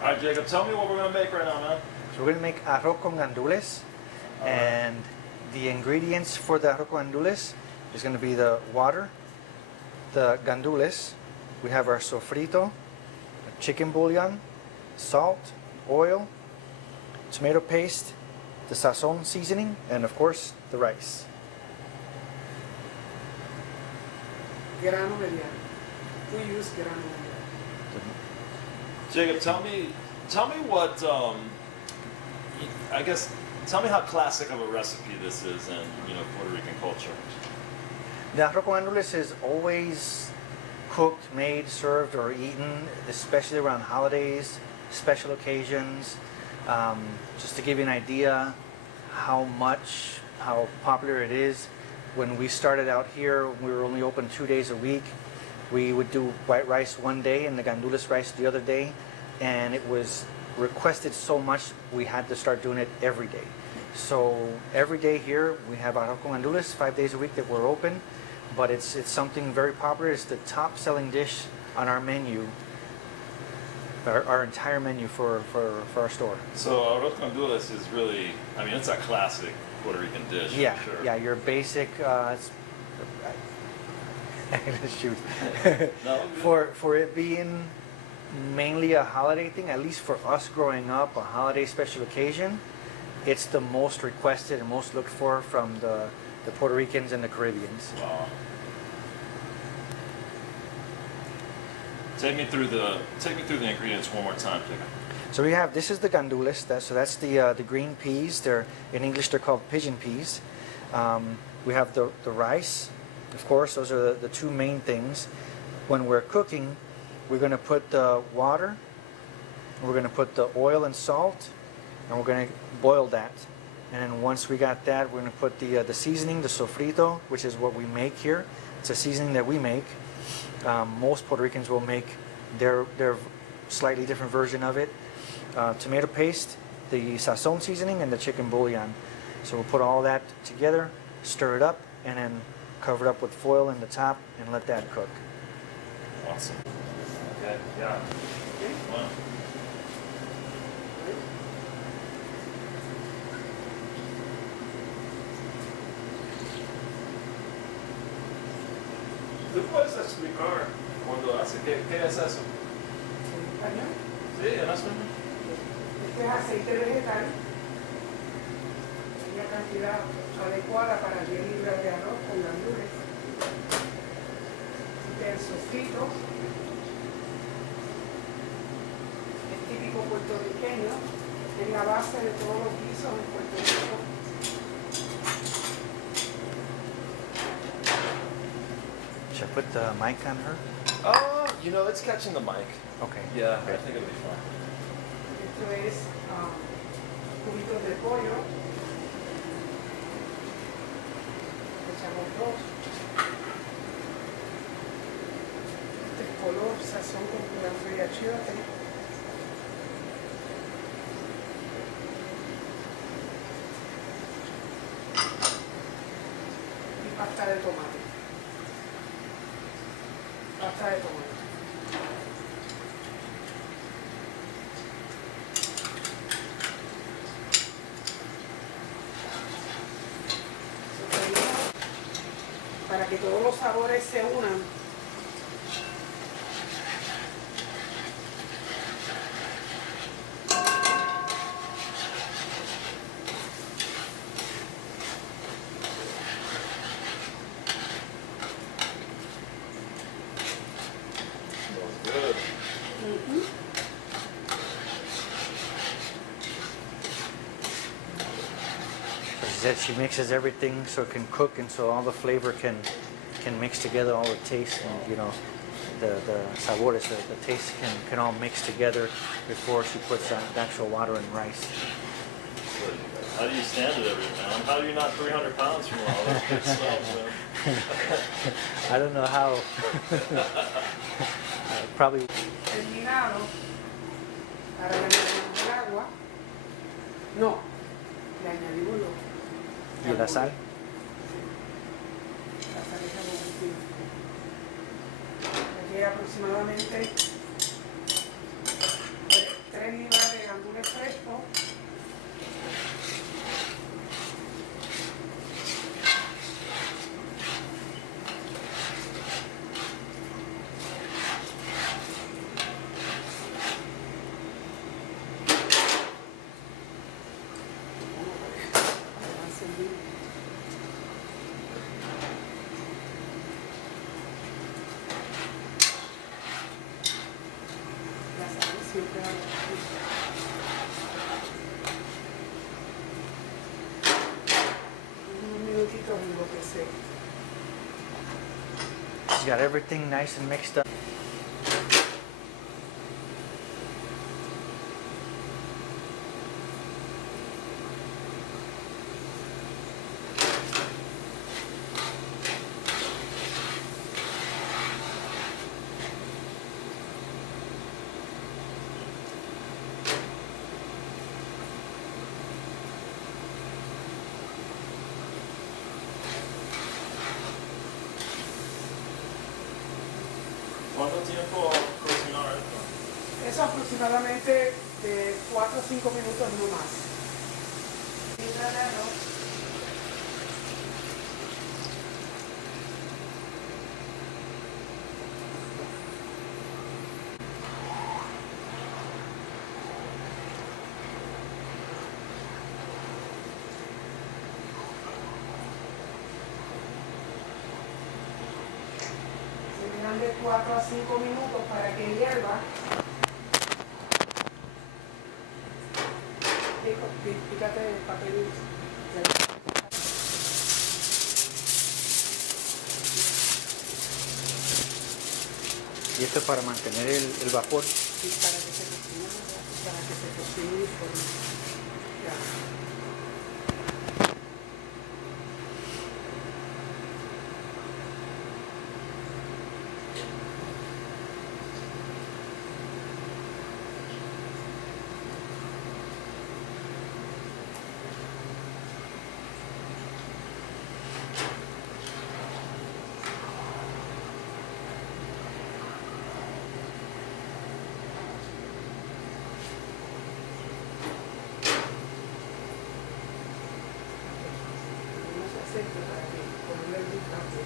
All right, Jacob, tell me what we're gonna make right now, man. So we're gonna make arroz con gandules, and the ingredients for the arroz con gandules is gonna be the water, the gandules. We have our sofrito, chicken bouillon, salt, oil, tomato paste, the sazon seasoning, and of course the rice. Grano mediano. We use grano mediano. Jacob, tell me what I guess tell me how classic of a recipe this is in Puerto Rican culture. The arroz con gandules is always cooked, made, served, or eaten, especially around holidays, special occasions. Just to give you an idea how popular it is. When we started out here, we were only open 2 days a week. We would do white rice one day and the gandules rice the other day, and it was requested so much we had to start doing it every day. So every day here we have arroz con gandules 5 days a week that we're open, but it's something very popular. It's the top selling dish on our menu, our entire menu for our store. So arroz con gandules is really, it's a classic Puerto Rican dish. Yeah, for sure. yeah, your basic. Shoot. No, For it being mainly a holiday thing, at least for us growing up, a holiday special occasion, it's the most requested and most looked for from the Puerto Ricans and the Caribbeans. Wow. Take me through the ingredients one more time, Jacob. So we have, this is the gandules, that's the green peas. In English they're called pigeon peas. We have the rice, of course. Those are the two main things. When we're cooking, we're going to put the water, we're going to put the oil and salt, and we're going to boil that. And then once we got that, we're going to put the seasoning, the sofrito, which is what we make here. It's a seasoning that we make. Most Puerto Ricans will make their slightly different version of it. Tomato paste, the sazon seasoning, and the chicken bouillon. So we'll put all that together, stir it up, and then cover it up with foil in the top and let that cook. Awesome. Okay, yeah. Wow. ¿Tú puedes explicar cuando hace qué es eso? ¿En español? Sí, en español. Este es aceite vegetal. Una cantidad adecuada para 10 libras de arroz con gandules. El sofrito es típico puertorriqueño, es la base de todos los guisos en Puerto Rico. Should I put the mic on her? It's catching the mic. Okay. Yeah, Okay. I think it'll be fine. Esto es cubitos de pollo. Echamos dos. Este es color, sazón con culantro y achiote. Y pasta de tomate. Pasta de tomate. Para que todos los sabores se unan. Good. She said she mixes everything so it can cook and so all the flavor can mix together, all the taste and the sabores, the taste can all mix together before she puts the actual water and rice. How do you stand it every man? How are you not 300 pounds from all this good stuff, man? I don't know how. Probably. Terminado. Ahora le añadimos el agua. No, le añadimos ¿Y la sal? La sal es algo muy Aquí aproximadamente 3 siempre hago unos minutitos en lo que se. She's got everything nice and mixed up. ¿Cuánto tiempo cocinar esto? Eso aproximadamente de 4 o 5 minutos no más. Se dejan de 4 a 5 minutos para que hierva. Pícate el papel. Y esto es para mantener el vapor. Sí, para que se cocine, para que se cocine uniforme. Ya. Vamos a hacer para que ponerle el vistazo.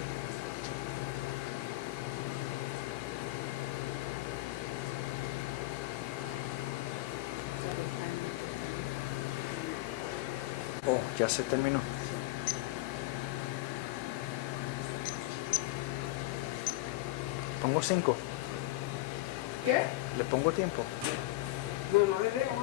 Oh, ya se terminó. Pongo 5. ¿Qué? Le pongo tiempo. No, no le dejo.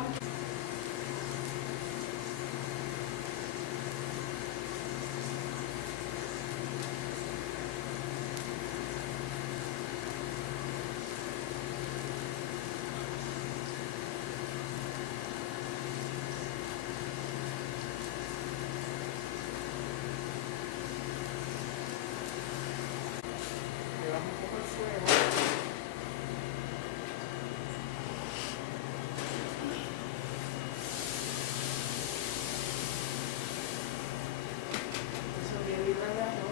Le bajo un poco el fuego. Eso bien hidratado.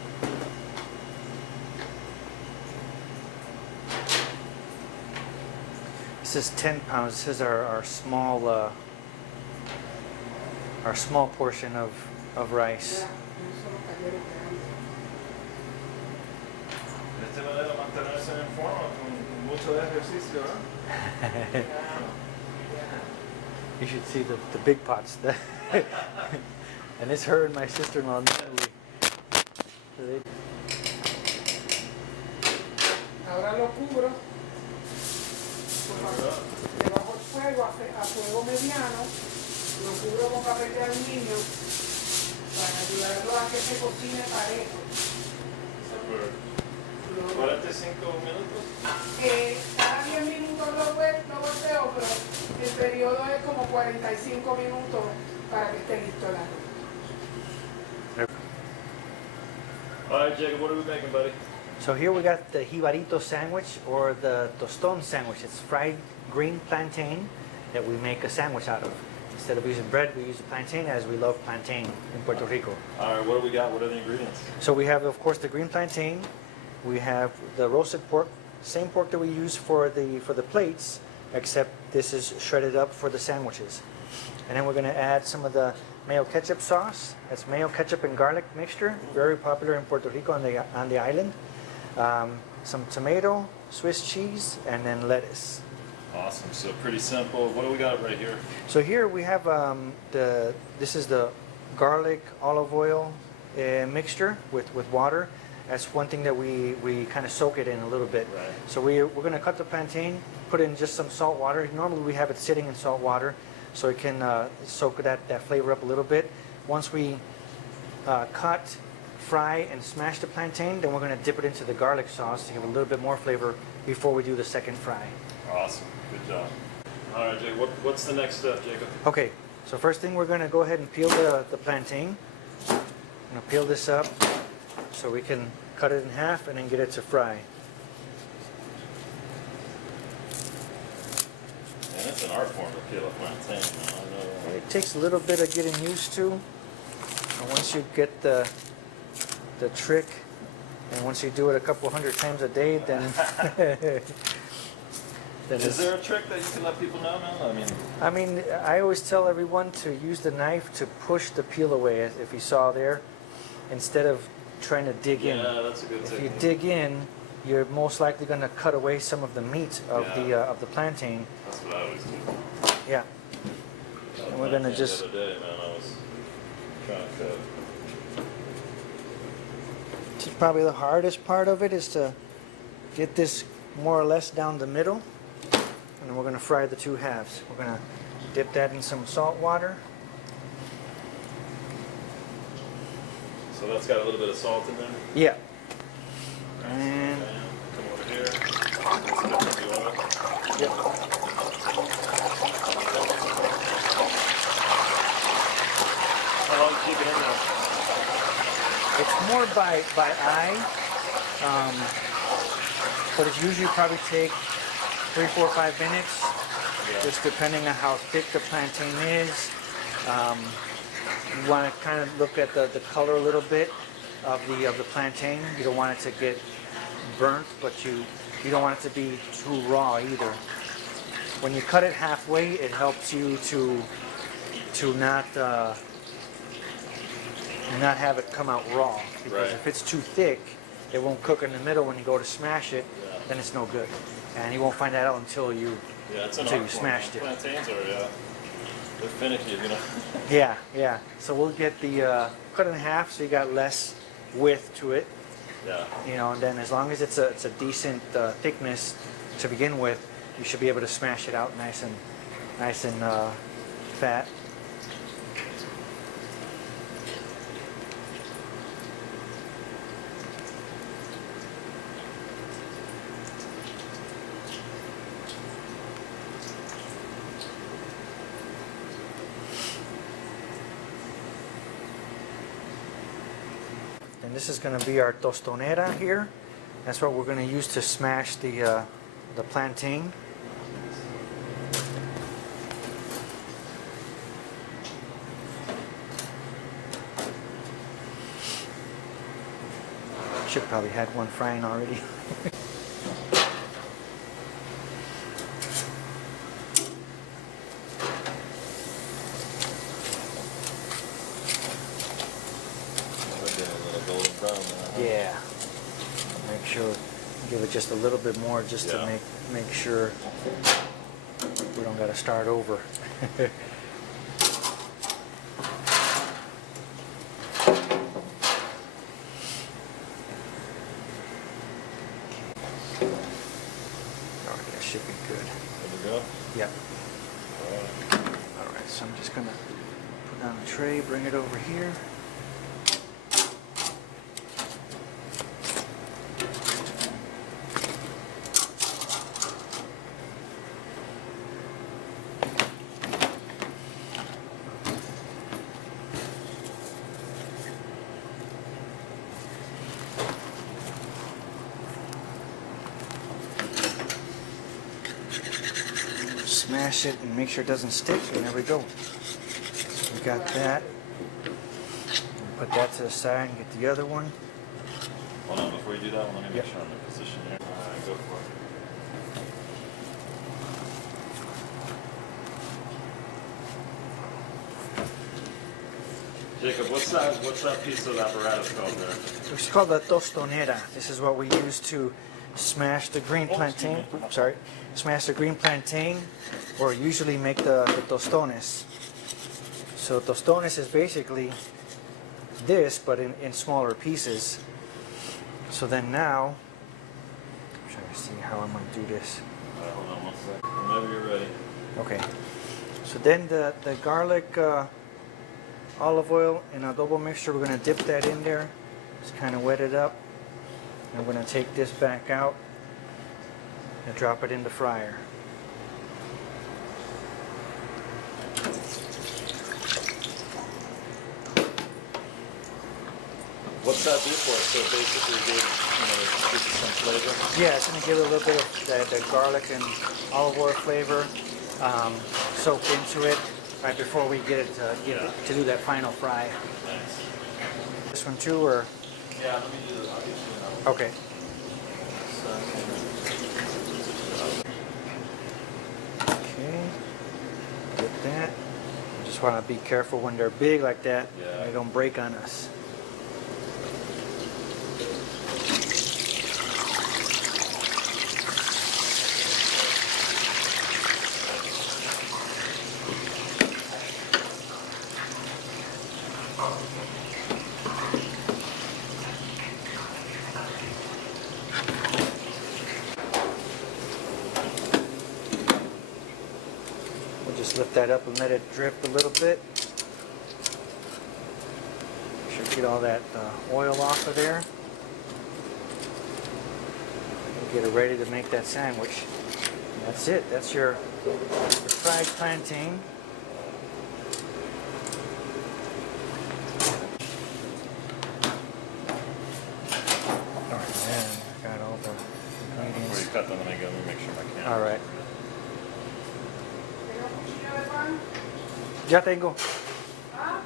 This is 10 pounds. This is our small portion of rice. Ya, esos son los talleres grandes. De esta manera mantenerse en forma con mucho ejercicio, ¿eh? You should see the big pots. And it's her and my sister-in-law, Millie. So they- Ahora lo cubro. Le bajo el fuego a fuego mediano. Lo cubro con papel de aluminio para ayudarlo a que se cocine parejo. Por Lo- 45 minutos. Cada 10 minutos lo volteo, pero el periodo es como 45 minutos para que esté listo el arroz. All right, Jacob, what are we making, buddy? So here we got the jibarito sandwich or the toston sandwich. It's fried green plantain that we make a sandwich out of. Instead of using bread, we use plantain as we love plantain in Puerto Rico. All right, what do we got? What are the ingredients? So we have, of course, the green plantain. We have the roasted pork, same pork that we use for the plates, except this is shredded up for the sandwiches. And then we're going to add some of the mayo ketchup sauce. That's mayo ketchup and garlic mixture, very popular in Puerto Rico on the island. Some tomato, Swiss cheese, and then lettuce. Awesome. So pretty simple. What do we got right here? So here we have this is the garlic olive oil mixture with water. That's one thing that we kind of soak it in a little bit. Right. So we're going to cut the plantain put in just some salt water. Normally we have it sitting in salt water so it can soak that flavor up a little bit. Once we cut, fry, and smash the plantain, then we're going to dip it into the garlic sauce to give a little bit more flavor before we do the second fry. Awesome. Good job. All right, Jake, what's the next step, Jacob? Okay, so first thing we're going to go ahead and peel the plantain. I'm going to peel this up so we can cut it in half and then get it to fry. Man, it's an art form to peel a plantain. Man. I know that. It takes a little bit of getting used to. And once you get the trick, and once you do it a couple hundred times a day, then then Is there a trick that you can let people know now? I mean, I always tell everyone to use the knife to push the peel away, as if you saw there, instead of trying to dig in. Yeah, that's a good If technique. you dig in, you're most likely going to cut away some of the meat of the plantain. That's what I always do. Yeah. And we're gonna just- The other day, man, I was trying to cut. Probably the hardest part of it is to get this more or less down the middle, and then we're going to fry the two halves. We're going to dip that in some salt water. So that's got a little bit of salt in there. Yeah. Bam, And come over here. Let's dip in the oil. yep. How long do you keep it in there? It's more by eye, but it's usually probably take 3, 4, 5 minutes, just depending on how thick the plantain is. You want to kind of look at the color a little bit of the plantain. You don't want it to get burnt, but you don't want it to be too raw either. When you cut it halfway, it helps you to not have it come out raw, because Right. if it's too thick, it won't cook in the middle. When you go to smash it, then it's no good, and you won't find that out until you Yeah, it's an until you art form, smashed man. it. Plantains are, they're finicky, you know. Yeah. So we'll get the cut in half, so you got less width to it, Yeah. and then as long as it's a decent thickness to begin with, you should be able to smash it out nice and fat. And this is going to be our tostonera here. That's what we're going to use to smash the plantain. Should probably had one frying already. They're getting a little golden brown now. Yeah. Make sure, give it just a little bit more, just to Yeah. make sure we don't got to start over. All right, that should be good. There we go. Yep. All right. All right, so I'm just gonna put down the tray, bring it over here. Smash it and make sure it doesn't stick, and there we go. So we got that. Put that to the side and get the other one. Hold on, before you do that one, let me make Yep. sure I'm in position here. All right, go for it. Jacob, what's that piece of apparatus called there? It's called the tostonera. This is what we use to smash the green plantain. Oops, sorry, smash the green plantain, or usually make the tostones. So tostones is basically this, but in smaller pieces. So then now, I'm trying to see how I'm going to do this. All right, hold on one So whenever you're ready. Okay. So then the garlic, olive oil, and adobo mixture, we're going to dip that in there. Just kind of wet it up. And we're going to take this back out and drop it in the fryer. What's that do for us? So basically, gives it some flavor. Yeah, it's going to give it a little bit of the garlic and olive oil flavor soaked into it right before we get it to do that final fry. Nice. This one too, or? Yeah, let me do this. I'll get you another one. Okay. Okay. Get that. Just want to be careful when they're big like that. Yeah. They don't break on us. We'll just lift that up and let it drip a little bit. Should get all that oil off of there. We'll get it ready to make that sandwich. And that's it. That's your fried plantain. Alright, then I got all the Before ingredients. you cut them, let me make sure my camera. Alright. ¿Tengo cuchillo de pan? Ya tengo. ¿Ah?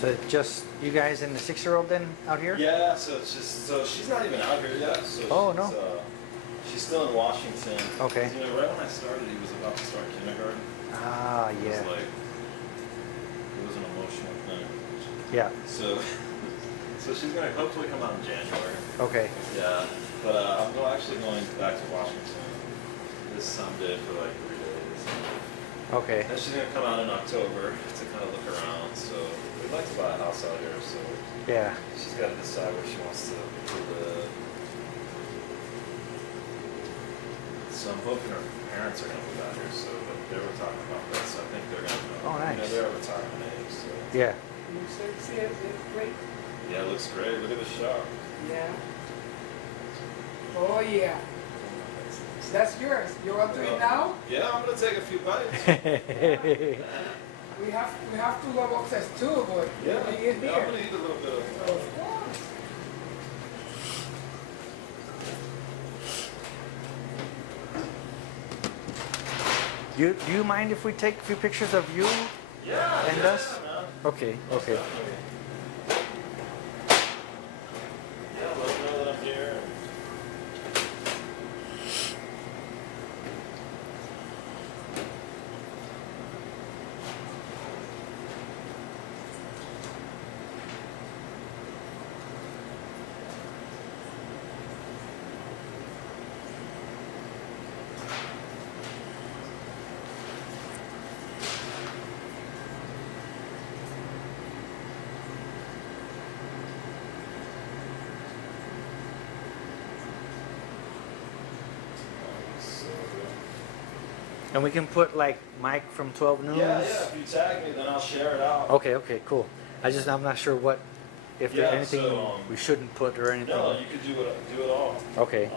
So just you guys and the 6-year-old then out here? Yeah, so it's just she's not even out here yet. So Oh, she's, no. She's still in Washington. Okay. 'Cause, right when I started, he was about to start kindergarten. Ah, It yeah. was like it was an emotional thing. Yeah. So so she's gonna hopefully come out in January. Okay. Yeah, but actually going back to Washington this Sunday for like 3 days. Okay. And she's gonna come out in October to kind of look around. So we'd like to buy a house out here. So Yeah. she's got to decide where she wants to live. So I'm hoping her parents are gonna move out here. So but they were talking about that. So I think they're gonna. Oh, nice. They're at retirement age. So Yeah. You see it, it's great. yeah, it looks great. Look at the shop. Yeah. Oh yeah. That's yours. You want to eat now? Yeah, I'm gonna take a few bites. We have two boxes too, but Yeah, we eat I'm here. gonna eat a little bit of. Of course. Do you mind if we take a few pictures of you Yeah. and yeah, us? Man. Okay. Okay. Definitely. Yeah, let them know that I'm here. And we can put like Mike from 12 News. Yeah, if you tag me, then I'll share it out. Okay, cool. I'm not sure if there's Yeah, anything so, we shouldn't put or anything. No, you could do it all. Okay.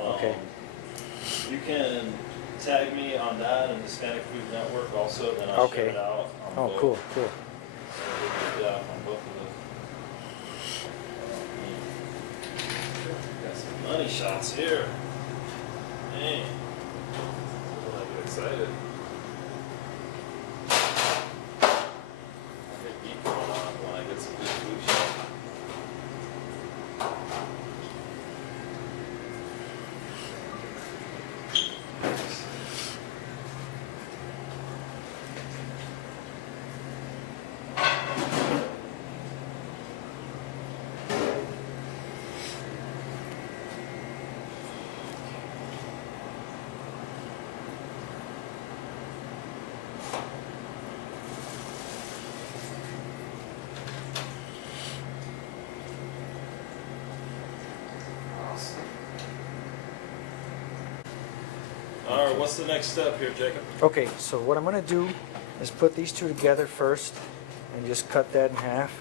You can tag me on that and Hispanic Food Network also, then I'll share it out on both. Cool. Yeah, on both of those. Got some money shots here. Dang. I get excited. I get deep going on when I get some good food shots. All right, what's the next step here, Jacob? Okay, so what I'm gonna do is put these two together first and just cut that in half.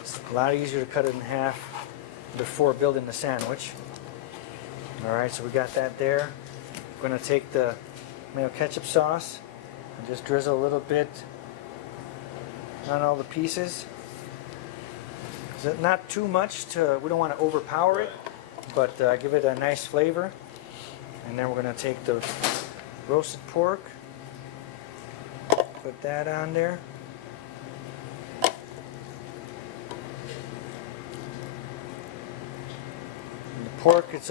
It's a lot easier to cut it in half before building the sandwich. All right, so we got that there. I'm gonna take the mayo ketchup sauce and just drizzle a little bit on all the pieces. So not too much we don't want to overpower it, but give it a nice flavor. And then we're gonna take the roasted pork, put that on there. And the pork, it's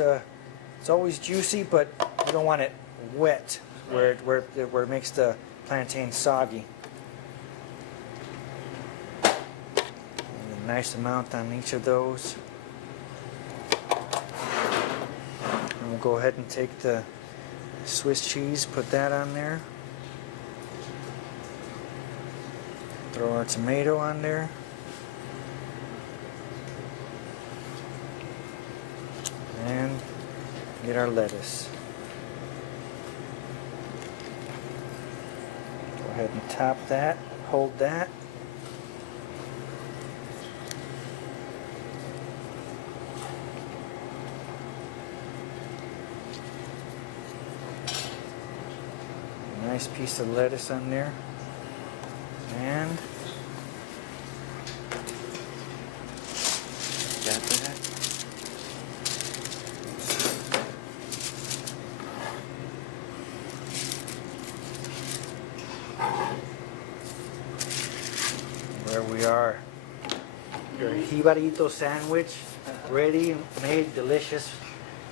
always juicy, but you don't want it wet, where it makes the plantain soggy. And a nice amount on each of those. And we'll go ahead and take the Swiss cheese, put that on there. Throw our tomato on there. And get our lettuce. Go ahead and top that, hold that. Nice piece of lettuce on there. And got that. There we are. Your jibarito sandwich, ready, made, delicious,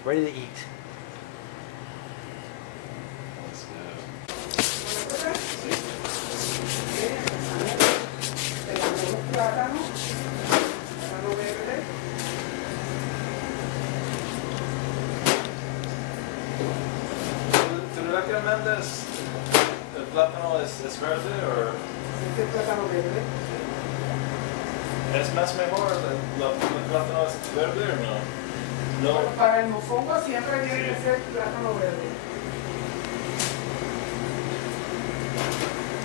ready to eat. ¿El plátano es verde o Este plátano verde. es más mejor el plátano es verde o no? No. Para el mofongo siempre tiene que ser plátano verde.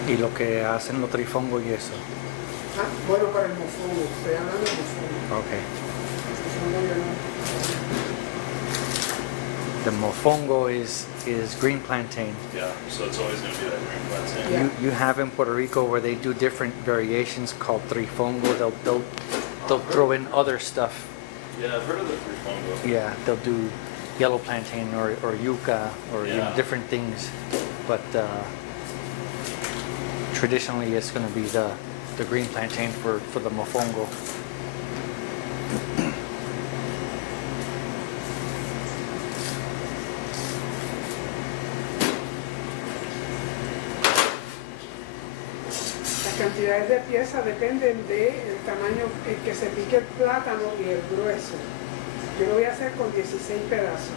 Y lo que hacen los trifongos y eso. Ah, bueno, para el mofongo, estoy hablando de mofongo. Okay. Mofongo ya no. The mofongo is green plantain. Yeah, so it's always going to be that green plantain. Yeah. You have in Puerto Rico where they do different variations called trifongo. They'll throw in other stuff. Yeah, I've heard of the trifongo. Yeah, they'll do yellow plantain or yuca or you know, Yeah. different things. But traditionally it's going to be the green plantain for the mofongo. Las cantidades de piezas dependen del tamaño en que se pique el plátano y el grueso. Yo lo voy a hacer con 16 pedazos.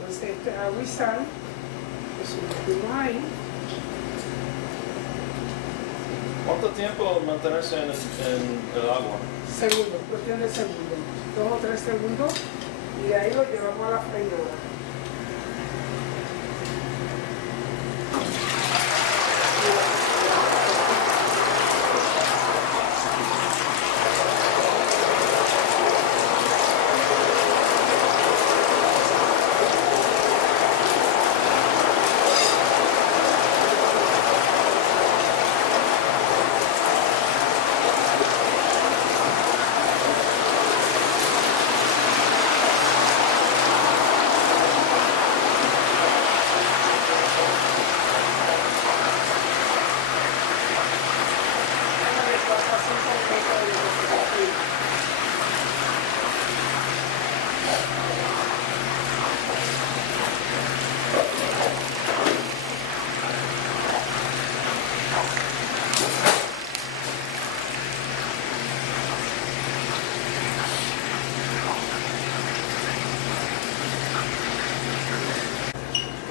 Entonces, agua y sal, lo sumergimos ahí. ¿Cuánto tiempo mantenerse en el agua? Segundos, cuestión de segundos, 2 o 3 segundos, y de ahí lo llevamos a la freidora.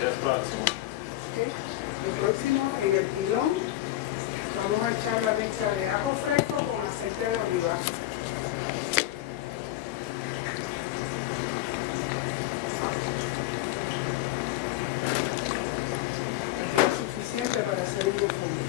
¿Qué es próximo? ¿Ok? El próximo, en el pilón, vamos a echar la mezcla de ajo fresco con aceite de oliva. Es suficiente para hacer un profundo.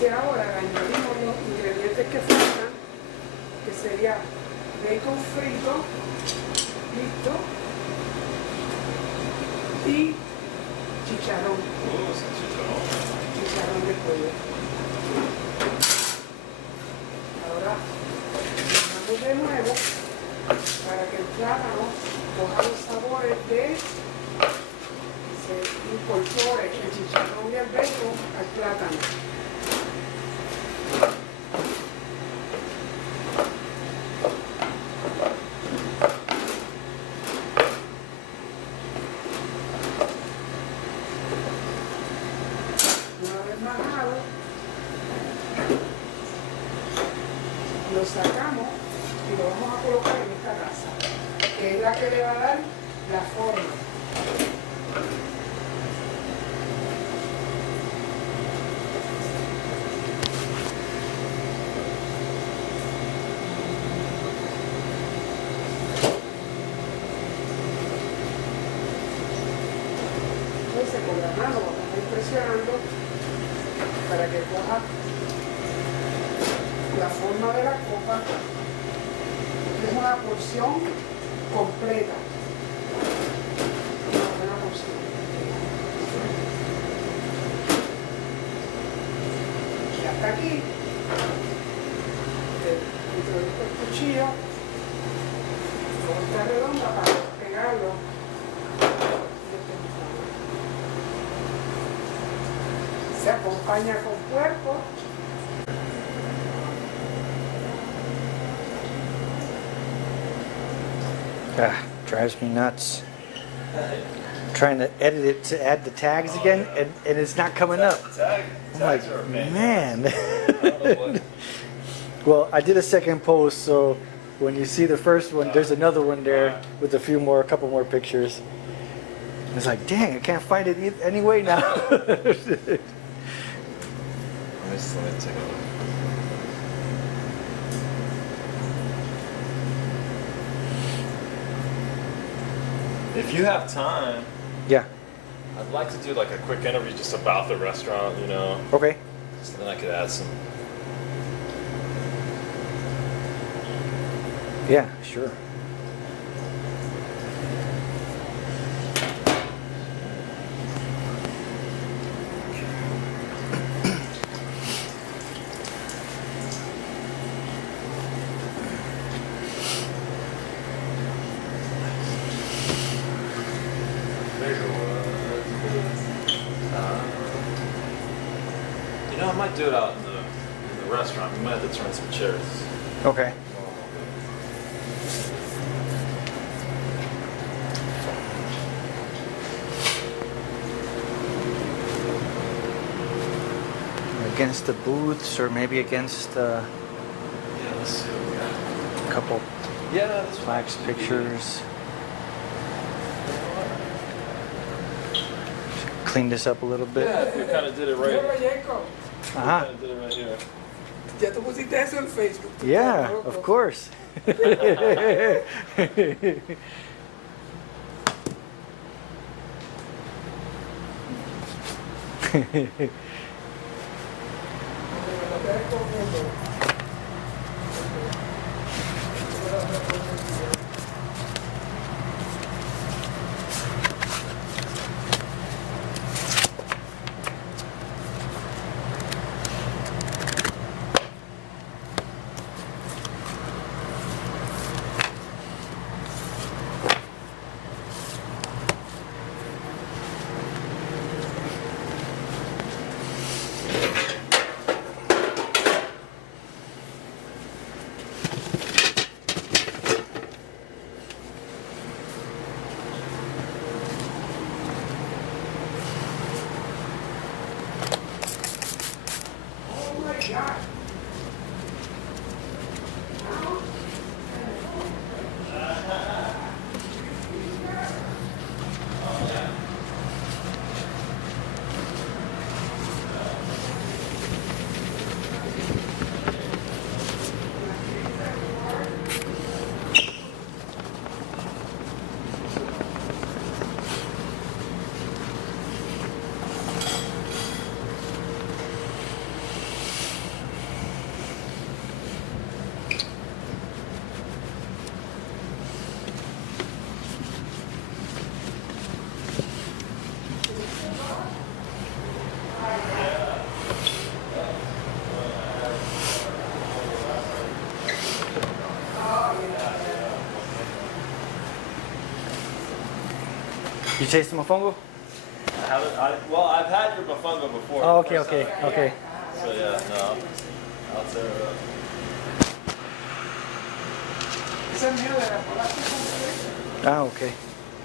Ahora añadimos los ingredientes que faltan, que sería bacon frito, listo, y chicharrón, chicharrón de pollo. Ahora mezclamos de nuevo para que el plátano coja los sabores de que se incorpore el chicharrón y el bacon al plátano. Lo sacamos y lo vamos a colocar en esta taza, que es la que le va a dar la forma. Entonces con la mano vamos presionando para que coja la forma de la copa Es una porción completa. Una buena porción. Y hasta aquí, dentro de este cuchillo, vuelta redonda para pegarlo. Se acompaña con puerco. Drives me nuts. Trying to edit it to add the tags again, and it's not coming up. I'm like, man. Well, I did a second post, so when you see the first one, there's another one there with a couple more pictures. It's like, dang, I can't find it anyway now. Let me take a look. If you have time, Yeah. I'd like to do like a quick interview just about the restaurant, you know. Okay. So then I could add some. Yeah, sure. You know, I might do it out in the restaurant. We might have to turn some chairs. Okay. Against the booths, or maybe against Yeah, let's see what we got. a couple Yeah, that's flags pictures. Clean this up a little bit. Yeah, if we kind of did it right. Mira, Jacob, Uh-huh. Kind of did it right here. ya tú pusiste eso en Facebook. Tú Yeah, estás loco. of course. Oh my God. You taste the mofongo? Well, I've had your mofongo before. Oh, okay, First okay, time. okay. So yeah, no, I'll tear it up. Ese es mío de la cola. Ah, okay.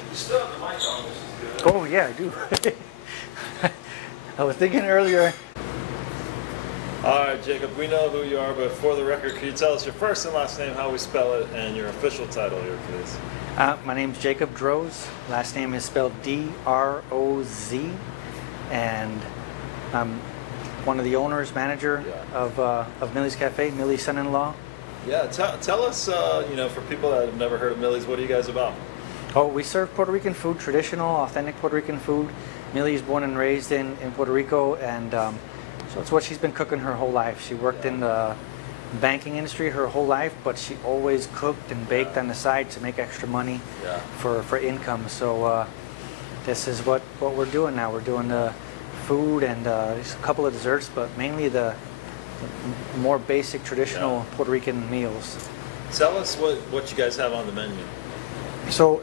You still have the mic on, which is good. Oh, yeah, I do. I was thinking earlier. All right, Jacob, we know who you are, but for the record, can you tell us your first and last name, how we spell it, and your official title here, please? My name's Jacob Droz. Last name is spelled D-R-O-Z. And I'm one of the owners, manager of Millie's Cafe, Millie's son-in-law. Yeah, tell us, you know, for people that have never heard of Millie's, what are you guys about? Oh, we serve Puerto Rican food, traditional, authentic Puerto Rican food. Millie's born and raised in Puerto Rico, and so it's what she's been cooking her whole life. She worked in the banking industry her whole life, but she always cooked and baked on the side to make extra money Yeah. for income. So this is what we're doing now. We're doing the food and just a couple of desserts, but mainly the more basic traditional Puerto Rican meals. Tell us what you guys have on the menu. So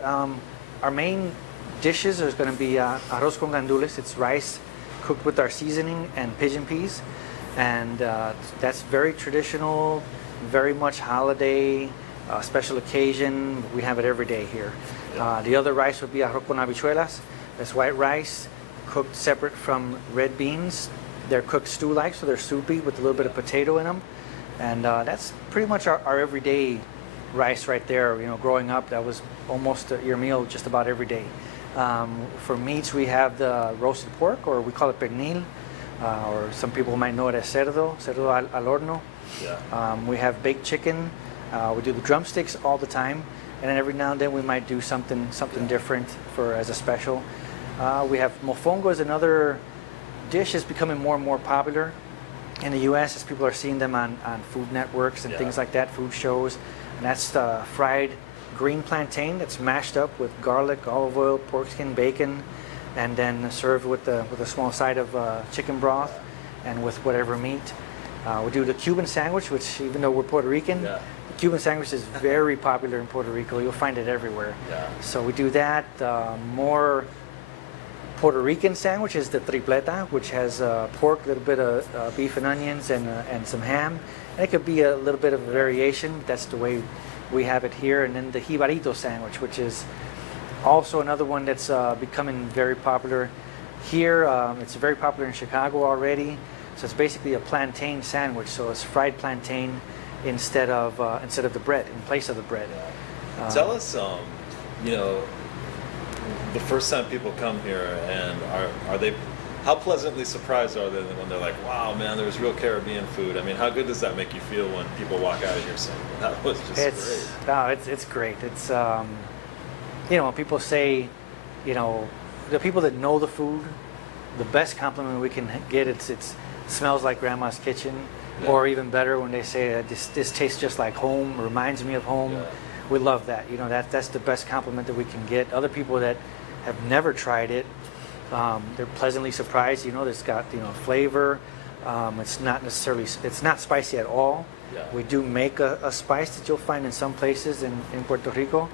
our main dishes is going to be arroz con gandules. It's rice cooked with our seasoning and pigeon peas, and that's very traditional, very much holiday, special occasion. We have it every day here. The other rice would be arroz con habichuelas. That's white rice cooked separate from red beans. They're cooked stew-like, so they're soupy with a little bit of potato in them, and that's pretty much our everyday rice right there. You know, growing up, that was almost your meal just about every day. For meats, we have the roasted pork, or we call it pernil, or some people might know it as cerdo al horno. Yeah. We have baked chicken. We do the drumsticks all the time, and then every now and then we might do something different as a special. We have mofongo is another dish is becoming more and more popular in the U.S. as people are seeing them on food networks and things like that, food shows. And that's the fried green plantain that's mashed up with garlic, olive oil, pork skin, bacon, and then served with a small side of chicken broth and with whatever meat. We do the Cuban sandwich, which even though we're Puerto Rican, the Cuban sandwich is very popular in Puerto Rico. You'll find it everywhere. Yeah. So we do that. More Puerto Rican sandwich is the tripleta, which has pork, a little bit of beef and onions, and some ham. And it could be a little bit of a variation. That's the way we have it here. And then the jibarito sandwich, which is also another one that's becoming very popular here. It's very popular in Chicago already. So it's basically a plantain sandwich. So it's fried plantain instead of the bread, in place of the bread. Tell us, you know, the first time people come here, and are they, how pleasantly surprised are they when they're like, wow, man, there's real Caribbean food? I mean, how good does that make you feel when people walk out of here saying, that was just great? No, it's great. It's, you know, when people say, you know, the people that know the food, the best compliment we can get, it smells like grandma's kitchen, or even better when they say, this tastes just like home, reminds me of home. Yeah. We love that. You know, that's the best compliment that we can get. Other people that have never tried it, they're pleasantly surprised. You know, it's got, you know, flavor. It's not spicy at all. Yeah. We do make a spice that you'll find in some places in Puerto Rico,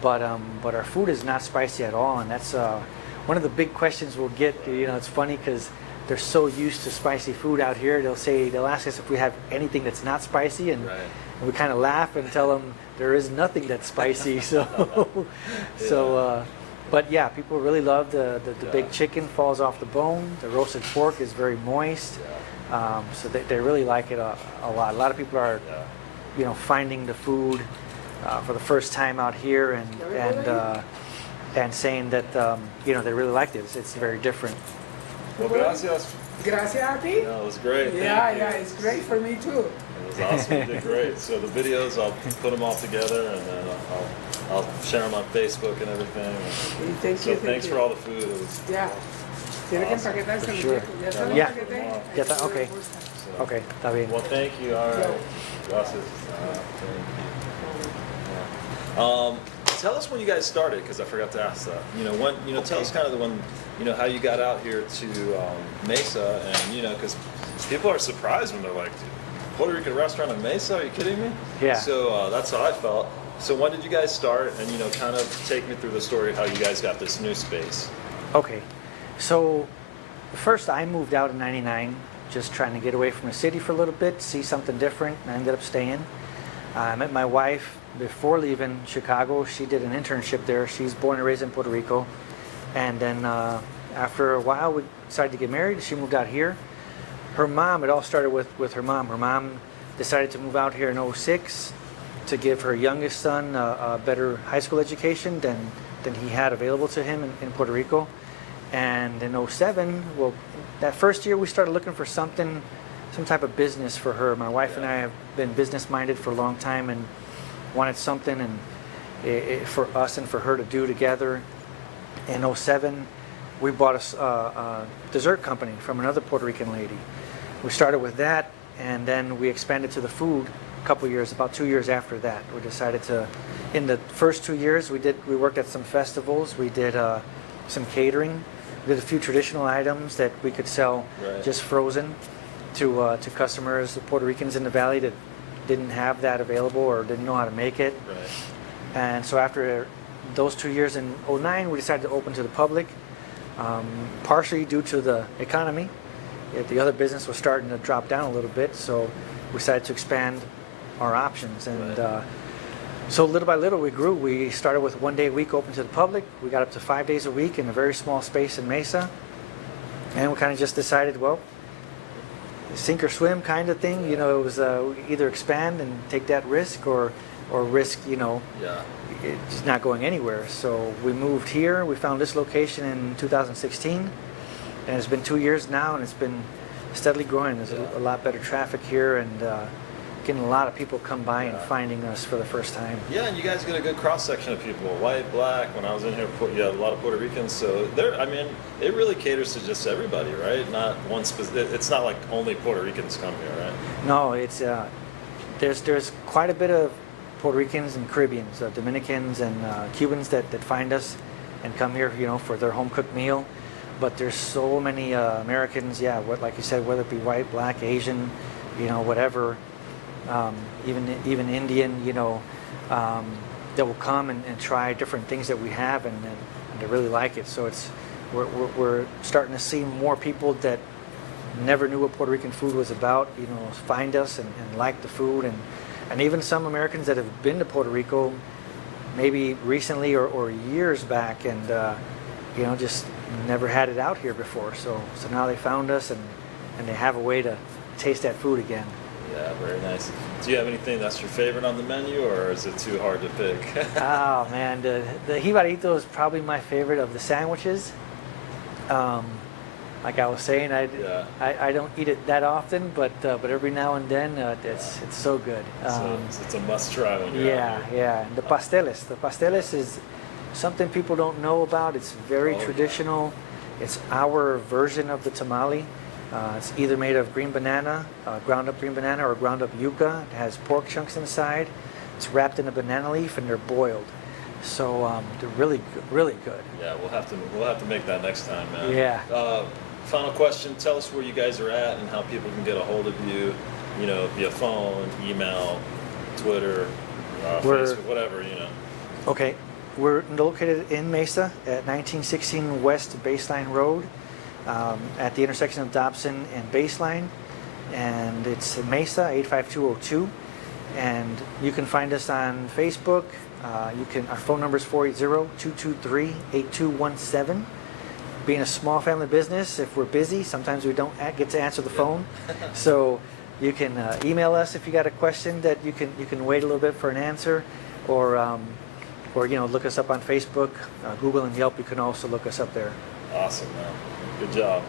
but our food is not spicy at all, and that's one of the big questions we'll get. You know, it's funny because they're so used to spicy food out here. They'll ask us if we have anything that's not spicy, and we kind of laugh and tell them there is nothing that's spicy. But yeah, people really love the big chicken falls off the bone. The roasted pork is very moist, so they really like it a lot. A lot of people are, you know, finding the food for the first time out here and saying that you know, they really liked it. It's very different. Well, gracias. Gracias a ti. No, it was great. Yeah, Thank you. it's great for me too. It was awesome. You did great. So the videos, I'll put them all together, and then I'll share them on Facebook and everything. Thank So you. thanks for all the food. It was Yeah. Tiene que awesome. empaquetarse. For el sure. muñeco. Ya está el Yeah. paquete. Ya está, okay. So, Okay, está bien. Well, thank you. All right. Gracias. Tell us when you guys started, because I forgot to ask that. You know, when, you know, tell us kind of the one, you know, how you got out here to Mesa, and you know, because people are surprised when they're like, Puerto Rican restaurant in Mesa? Are you kidding me? Yeah. So that's how I felt. So when did you guys start? And you know, kind of take me through the story of how you guys got this new space. Okay, so first I moved out in '99, just trying to get away from the city for a little bit, see something different, and I ended up staying. I met my wife before leaving Chicago. She did an internship there. She's born and raised in Puerto Rico. And then after a while, we decided to get married. She moved out here. Her mom, it all started with her mom. Her mom decided to move out here in '06 to give her youngest son a better high school education than he had available to him in Puerto Rico. And in '07, well, that first year we started looking for some type of business for her. My wife and I have been business-minded for a long time and wanted something for us and for her to do together. In '07, we bought a dessert company from another Puerto Rican lady. We started with that, and then we expanded to the food a couple years, about 2 years after that. We decided to, in the first 2 years, we worked at some festivals, we did some catering, we did a few traditional items that we could sell Right. just frozen to customers, the Puerto Ricans in the valley that didn't have that available or didn't know how to make it. Right. And so after those 2 years in '09, we decided to open to the public, partially due to the economy. The other business was starting to drop down a little bit, so we decided to expand our options. And Right. so little by little we grew. We started with 1 day a week open to the public. We got up to 5 days a week in a very small space in Mesa. And we kind of just decided, well, sink or swim kind of thing. You know, it was either expand and take that risk or risk, you know, Yeah. it's not going anywhere. So we moved here. We found this location in 2016, and it's been 2 years now, and it's been steadily growing. There's a lot better traffic here, and getting a lot of people come by and Yeah. finding us for the first time. Yeah, and you guys get a good cross section of people, white, black. When I was in here, you had a lot of Puerto Ricans. So there, I mean, it really caters to just everybody, right? Not one specific. It's not like only Puerto Ricans come here, right? No, it's there's quite a bit of Puerto Ricans and Caribbeans, Dominicans and Cubans that find us and come here, you know, for their home cooked meal. But there's so many Americans, yeah, like you said, whether it be white, black, Asian, you know, whatever, even Indian, you know, that will come and try different things that we have and they really like it. So we're starting to see more people that never knew what Puerto Rican food was about, you know, find us and like the food, and even some Americans that have been to Puerto Rico maybe recently or years back and you know, just never had it out here before. So now they found us and they have a way to taste that food again. Yeah, very nice. Do you have anything that's your favorite on the menu, or is it too hard to pick? Oh man, the jibarito is probably my favorite of the sandwiches. Like I was saying, I don't eat it that often, but every now and then it's so good. So it's a must try when you're out here. Yeah. The pasteles is something people don't know about. It's very Oh, yeah. traditional. It's our version of the tamale. It's either made of green banana, ground up green banana, or ground up yuca. It has pork chunks inside. It's wrapped in a banana leaf and they're boiled. So they're really good. Yeah, we'll have to make that next time, man. Yeah. Final question: tell us where you guys are at and how people can get a hold of you. You know, via phone, email, Twitter, Facebook, whatever. You know. Okay, we're located in Mesa at 1916 West Baseline Road, at the intersection of Dobson and Baseline, and it's Mesa 85202. And you can find us on Facebook. Our phone number is 480-223-8217. Being a small family business, if we're busy, sometimes we don't get to answer the phone. So you can email us if you got a question that you can wait a little bit for an answer, or you know, look us up on Facebook, Google and Yelp. You can also look us up there. Awesome, man. Good job.